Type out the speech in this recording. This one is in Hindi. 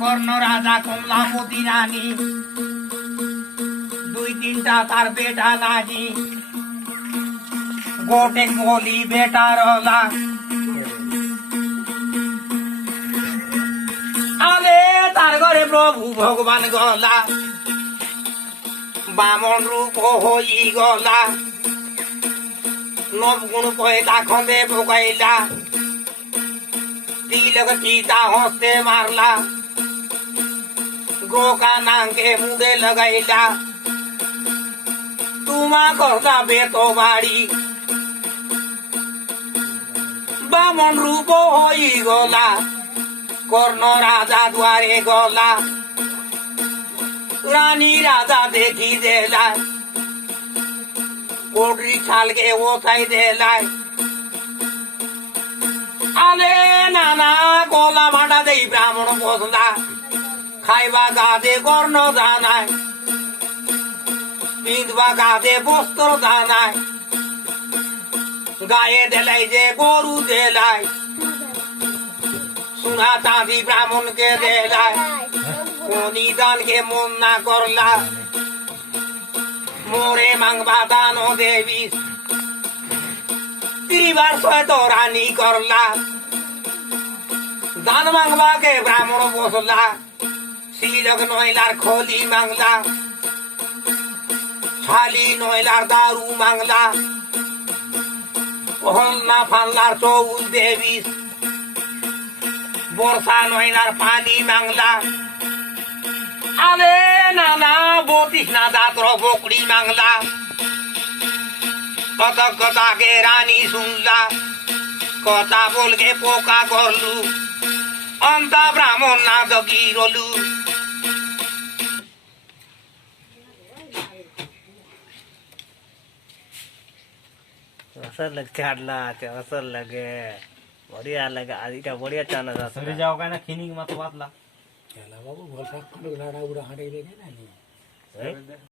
কর্ণ রাজা কমলাপতি রানী দুই তিনটা তার বেটা নানি গোটে গলি বেটা রলা আরে তার ঘরে প্রভু ভগবান গলা বামন রূপ হই গলা নবগুণ পয়দা খন্দে ভোগাইলা तिलक सीता हंसते मारला गोका नांगे मुंडे लगाईला तुमा करता बेतो बाड़ी बामन रूप होई गला कर्ण राजा द्वारे गला रानी राजा देखी देला कोटरी छाल के वो साई देला আলে নানা কলা ভাটা দেই ব্রাহ্মণ বসলা খাইবা গাদে কর্ণ দানায় পিঁধবা গাদে বস্ত্র দানায় গায়ে দেলাই যে গরু দেলাই সোনা চাঁদি ব্রাহ্মণকে দেলাই কোনি দানকে মন না করলা মোরে মাংবা দান দেবী তিরিবার সহিত রানী করলা দান মাংবা কে ব্রাহ্মণ বসলা শিলক নইলার খলি মাংলা ছালি নইলার দারু মাংলা না ফাল্লার চৌল দেবী বর্ষা নইলার পানি মাংলা আরে নানা বতিস না দাত্র বকড়ি মাংলা কথা के रानी सुनला কথা বলকে পোকা করলু अंता ब्राह्मण ना दगी रोलू असर लग छाड़ला असर लगे बढ़िया लगे आदि का बढ़िया चाना जा सरे जाओ का ना खिनी मत बातला चला बाबू भोल साहब को लाड़ा उड़ा हटे देगे ना नहीं